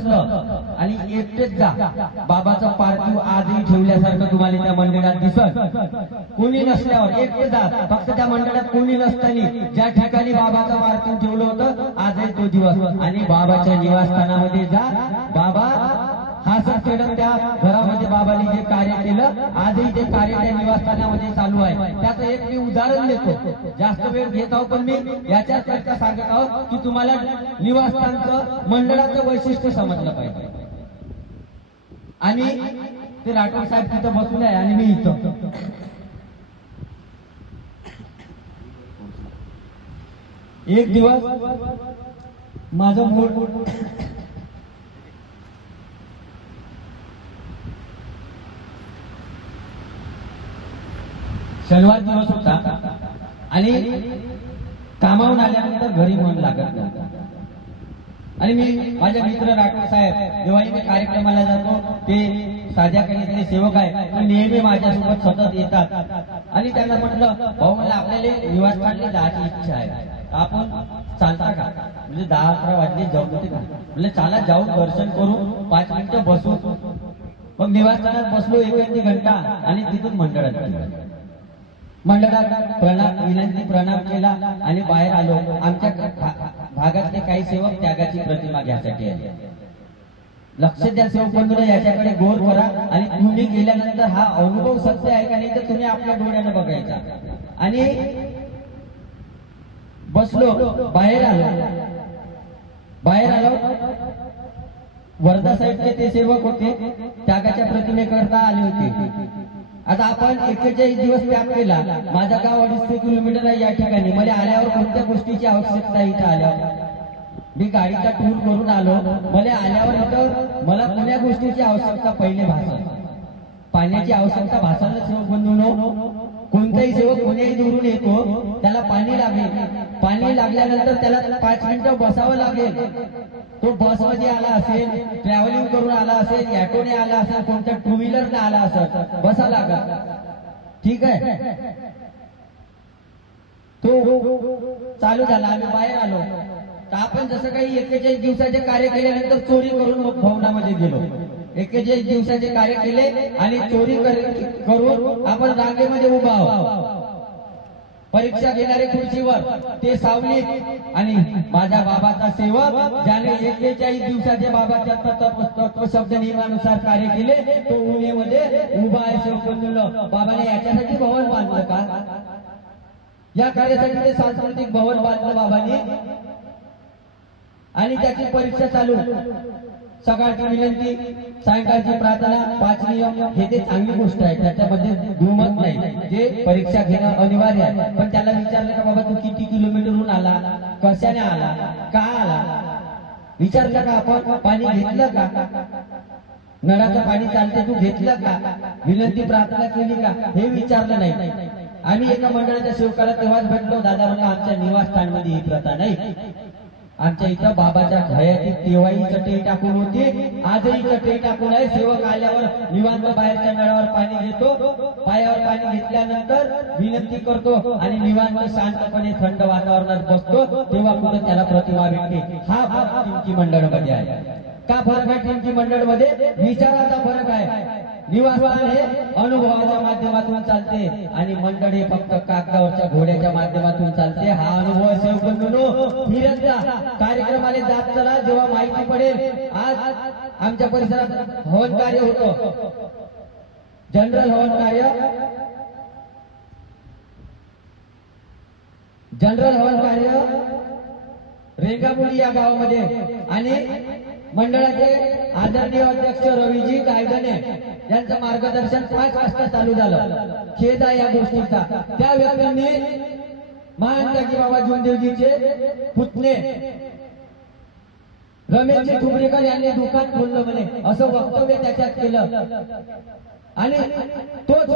नसलं आणि एकटेच जा, बाबाचं पार्थिव आजही ठेवल्यासारखं तुम्हाला त्या मंदिरात दिसत। कोणी नसल्यावर एकटे जा, फक्त त्या मंदिरात कोणी नसताना ज्या ठिकाणी बाबाचं पार्थिव ठेवलं होतं आजही तो दिवस, आणि बाबाच्या निवासस्थानामध्ये जा। बाबा हसत खेळत त्या घरामध्ये बाबांनी जे कार्य केलं आजही ते कार्य त्या निवासस्थानामध्ये चालू आहे। त्याचं एक मी उदाहरण देतो, जास्त वेळ घेत आहो पण मी याच्याच करता सांगत आहो की तुम्हाला निवासस्थानचं मंडळाचं वैशिष्ट्य समजलं पाहिजे। आणि ते राठोड साहेब तिथं बसून आहे आणि मी इथं। एक दिवस माझं मूड शनिवार दिवस होता आणि कामावून आल्यानंतर घरी मन लागत नव्हतं आणि मी माझे मित्र राठोड साहेब जेव्हा मी कार्यक्रमाला जातो ते साध्या काही सेवक आहे ते नेहमी माझ्यासोबत सतत येतात आणि त्यांना म्हटलं भाऊ मला आपल्याला निवासस्थानला जायची इच्छा आहे, आपण चालता का? म्हणजे 10-11 वाजले जाऊ होते का? म्हणजे चला जाऊ, दर्शन करू, 5 मिनिटं बसू। मग निवासस्थानात बसलो 1-1 घंटा आणि तिथून मंडळात विनंती प्रणाम केला आणि बाहेर आलो। आमच्या भागातले काही सेवक त्यागाची प्रतिमा घ्यायसाठी आले। लक्ष द्या सेवक बंधूंनो, याच्याकडे गौर करा आणि तुम्ही गेल्यानंतर हा अनुभव सत्य आहे का नाही तर तुम्ही आपल्या डोळ्याने बघायचा। आणि बसलो, बाहेर आलो वर्धा साहेबचे ते सेवक होते, त्यागाच्या प्रतिमेकरता आले होते। आता आपण 41 दिवस त्याग केला, माझं गाव 250 किलोमीटर आहे या ठिकाणी। मला आल्यावर कोणत्या गोष्टीची आवश्यकता इथं आल्यावर मी गाडीचा टूर करून आलो, मला आल्यावर इथं मला कोण्या गोष्टीची आवश्यकता पहिले भासत, पाण्याची आवश्यकता भासत। सेवक बंधूंनो, कोणताही सेवक कोण्याही दूरून येतो त्याला पाणी लागेल, पाणी लागल्यानंतर त्याला 5 मिनिटं बसावं लागेल। तो बस मध्ये आला असेल, ट्रॅव्हलिंग करून आला असेल, ऑटोने आला असेल, कोणत्या 2 व्हीलरने आला असेल, बसा लागेल, ठीक आहे। तो चालू झाला, आम्ही बाहेर आलो तर आपण जसं काही 41 दिवसाचे कार्य केल्यानंतर चोरी करून मग भवनामध्ये गेलो। 41 दिवसाचे कार्य केले आणि चोरी करून आपण रांगेमध्ये उभा आहोत। परीक्षा घेणारे खुर्चीवर ते सावलीत आणि माझ्या बाबाचा सेवक ज्याने 41 दिवसाचे बाबाच्या तत्व शब्द नियमानुसार कार्य केले तो उन्हेमध्ये उभा आहे। सेवक बंधूंनो, बाबाने याच्यासाठी भवन बांधलं का? या कार्यासाठी ते सांस्कृतिक भवन बांधलं बाबांनी आणि त्याची परीक्षा चालू। सकाळची विनंती, सायंकाळची प्रार्थना, 5 नियम, हे ते चांगली गोष्ट आहे, त्याच्यामध्ये दुमत नाही, जे परीक्षा घेणं अनिवार्य आहे। पण त्याला विचारलं का बाबा तू किती किलोमीटरहून आला, कशाने आला, का आला, विचारलं का? आपण पाणी घेतलं का? नळाचं पाणी चालते तू घेतलं का? विनंती प्रार्थना केली का? हे विचारलं नाही। आम्ही एका मंडळाच्या सेवकाला तेव्हाच भेटलो, दादा म्हणलं आमच्या निवासस्थानमध्ये ही प्रथा नाही, आमच्या इथं बाबाच्या घरातील तेव्हाही चटई टाकून होती, आजही चटई टाकून आहे। सेवक आल्यावर निवांत बाहेरच्या नळावर पाणी घेतो, पायावर पाणी घेतल्यानंतर विनंती करतो आणि निवांत शांतपणे थंड वातावरणात बसतो, तेव्हा कुठं त्याला प्रतिमा भेटते। हा फरक टिमकी मंडळमध्ये आहे। का फरक आहे टिमकी मंडळमध्ये? विचाराचा फरक आहे। निवासस्थान हे अनुभवाच्या माध्यमातून चालते आणि मंडळ हे फक्त कागदावरच्या घोड्याच्या माध्यमातून चालते। हा अनुभव सेवक बंधूंनो, फिरत जा, कार्यक्रमाला जात चला, जेव्हा माहिती पडेल। आज आमच्या परिसरात हवन कार्य होतं, जनरल हवन कार्य रेंगापुरी या गावामध्ये आणि मंडळाचे आदरणीय अध्यक्ष रवीजी गायगणे यांचं मार्गदर्शन 5 वाजता चालू झालं। खेद आहे या गोष्टीचा। त्या व्यक्तींनी महान जागी बाबा जुनदेवजीचे पुतणे रमेशजी ठुबरेकर यांनी दुकान खोललं म्हणे, असं वक्तव्य त्याच्यात केलं आणि तोच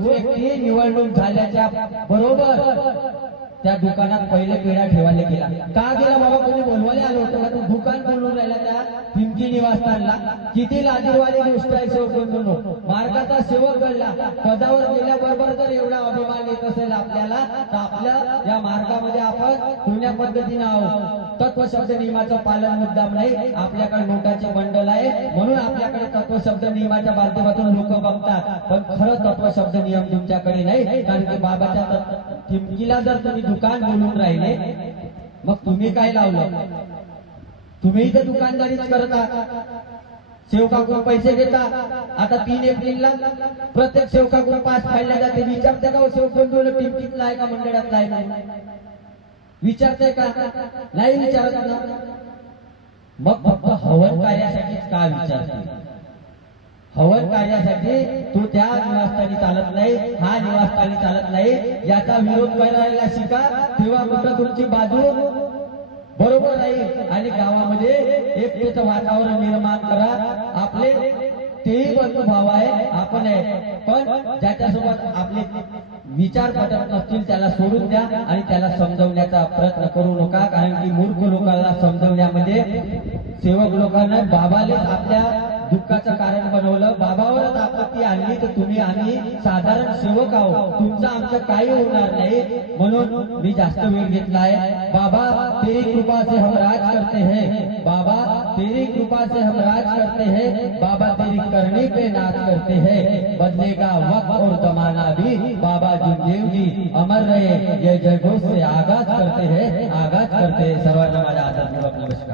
व्यक्ती निवडणूक झाल्याच्या बरोबर त्या दुकानात पहिले पेढा ठेवायला गेला। का गेला बाबा? कोणी बोलवायला आलं होतं का? तो दुकान खोलून राहिला त्या टिमकी निवासस्थानला किती लाजीरवाणी गोष्ट आहे सेवकांनो. मार्गाचा सेवक घडला, पदावर गेल्याबरोबर जर एवढा अभिमान येत असेल आपल्याला, तर आपल्या या मार्गामध्ये आपण कोण्या पद्धतीने आहोत. तत्वशब्द नियमाचं पालन मुद्दाम नाही, आपल्याकडे नोटाचे बंडल आहे म्हणून आपल्याकडे तत्वशब्द नियमाच्या माध्यमातून लोक बघतात, पण खरं तत्वशब्द नियम तुमच्याकडे नाही. कारण की बाबाच्या टिमकीला जर तुम्ही दुकान बोलून राहिले, मग तुम्ही काय लावलं? तुम्ही तर दुकानदारीच करता, सेवकाकडून पैसे घेता. आता 3 एप्रिलला प्रत्येक सेवकाकडून पास फाडल्या जाते. विचारते का सेवक बंधूला टिमकीतला आहे का मंडळातला आहे म्हणून? विचारते का? नाही विचारत ना. मग फक्त हवन कार्यासाठीच का विचारते? हवन कार्यासाठी तू त्या निवासस्थानी चालत नाही, हा निवासस्थानी चालत नाही, याचा विरोध करायला शिका. तेव्हा कुठं तुमची बाजू बरोबर राहील आणि गावामध्ये एकतेचं वातावरण निर्माण करा. आपले तेही बंधुभाव आहे, आपण आहे, पण ज्याच्यासोबत आपले विचार पटत नसतील त्याला सोडून द्या आणि त्याला समजवण्याचा प्रयत्न करू नका. कारण की मूर्ख लोकांना समजवण्यामध्ये सेवक लोकांना बाबालेच आपल्या दुःखाचं कारण बनवलं, बाबावरच आपत्ती आणली, तर तुम्ही आम्ही साधारण सेवक आहोत, तुमचं आमचं काही होणार नाही. म्हणून मी जास्त वेळ घेतला आहे. बाबा तेरी कृपा से हम राज करते हैं, बाबा तेरी कृपा से हम राज करते हैं, बाबा तेरी करनी पे नाच करते हैं, बदलेगा वक्त और जमाना भी, बाबा जुगदेव जी अमर रहे. जय जय घोष से आगाज करते हैं, आगाज करते हैं. सर्वांना माझा आदरपूर्वक नमस्कार.